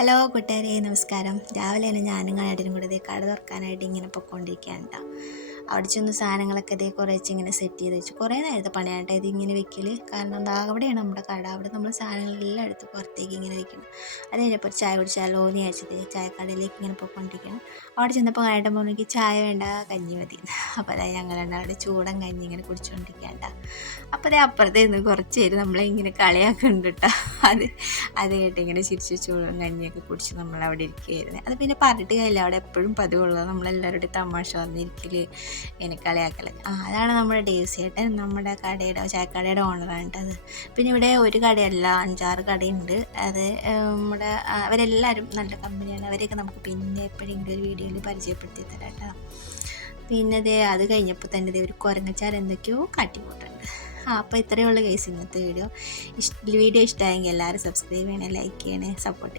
Hello കൂട്ടുകാരെ, നമസ്കാരം. രാവിലെ തന്നെ ഞാനും കടയിലും കൂടെ കട തുറക്കാനായിട്ട് ഇങ്ങനെ പൊയ്ക്കൊണ്ടിരിക്കുകയാണ് കേട്ടോ. അവിടെ ചെന്ന് സാധനങ്ങളൊക്കെ കുറേശ്ശെ ഇങ്ങനെ സെറ്റ് ചെയ്ത് വെച്ചു. കുറേ നേരത്തെ പണിയായിട്ട് ഇതിങ്ങനെ വെക്കൽ. കാരണം എന്താ, അവിടെയാണ് നമ്മുടെ കട. അവിടെ നമ്മൾ സാധനങ്ങളെല്ലാം എടുത്ത് പുറത്തേക്ക് ഇങ്ങനെ വെക്കണം. അത് കഴിഞ്ഞപ്പോൾ ചായ കുടിച്ചാലോ എന്ന് വിചാരിച്ചത് ചായക്കടയിലേക്ക് ഇങ്ങനെ പോയിക്കൊണ്ടിരിക്കുകയാണ്. അവിടെ ചെന്നപ്പോൾ കാണേണ്ടപ്പോൾ എനിക്ക് ചായ വേണ്ട, കഞ്ഞി മതി. അപ്പോൾ അതായത് ഞങ്ങളുണ്ട് അവിടെ ചൂടൻ കഞ്ഞി ഇങ്ങനെ കുടിച്ചുകൊണ്ടിരിക്കുകയാണ് കേട്ടോ. അപ്പോൾ അതേ അപ്പുറത്ത് നിന്ന് കുറച്ച് പേര് നമ്മളെ ഇങ്ങനെ കളിയാക്കുന്നുണ്ട് കേട്ടോ. അത് കേട്ട് ഇങ്ങനെ ചിരിച്ച് ചൂടും കഞ്ഞിയൊക്കെ കുടിച്ച് നമ്മളവിടെ ഇരിക്കുകയായിരുന്നു. അത് പിന്നെ പറഞ്ഞിട്ട് കാര്യമില്ല, അവിടെ എപ്പോഴും പതിവുള്ളത് നമ്മളെല്ലാവരുടെയും തമാശ വന്നിരിക്കൽ, ഇങ്ങനെ കളിയാക്കൽ. അതാണ് നമ്മുടെ ഡേവ്സ് ചേട്ടൻ, നമ്മുടെ കടയുടെ ചായക്കടയുടെ ഓണറാണ് കേട്ടത്. പിന്നെ ഇവിടെ ഒരു കടയല്ല, 5-6 കടയുണ്ട്. അത് നമ്മുടെ അവരെല്ലാവരും നല്ല കമ്പനിയാണ്. അവരെയൊക്കെ നമുക്ക് പിന്നെ എപ്പോഴെങ്കിലും ഒരു വീഡിയോയിൽ പരിചയപ്പെടുത്തി തരാം കേട്ടോ. പിന്നെ അത് കഴിഞ്ഞപ്പോൾ തന്നെ ഒരു കുരങ്ങച്ചാർ എന്തൊക്കെയോ കാട്ടിപ്പോട്ടുണ്ട്. അപ്പോൾ ഇത്രയേ ഉള്ളൂ ഗൈസ് ഇന്നത്തെ വീഡിയോ. വീഡിയോ ഇഷ്ടമായെങ്കിൽ എല്ലാവരും സബ്സ്ക്രൈബ് ചെയ്യണേ, ലൈക്ക് ചെയ്യണേ, സപ്പോർട്ട് ചെയ്യണേ.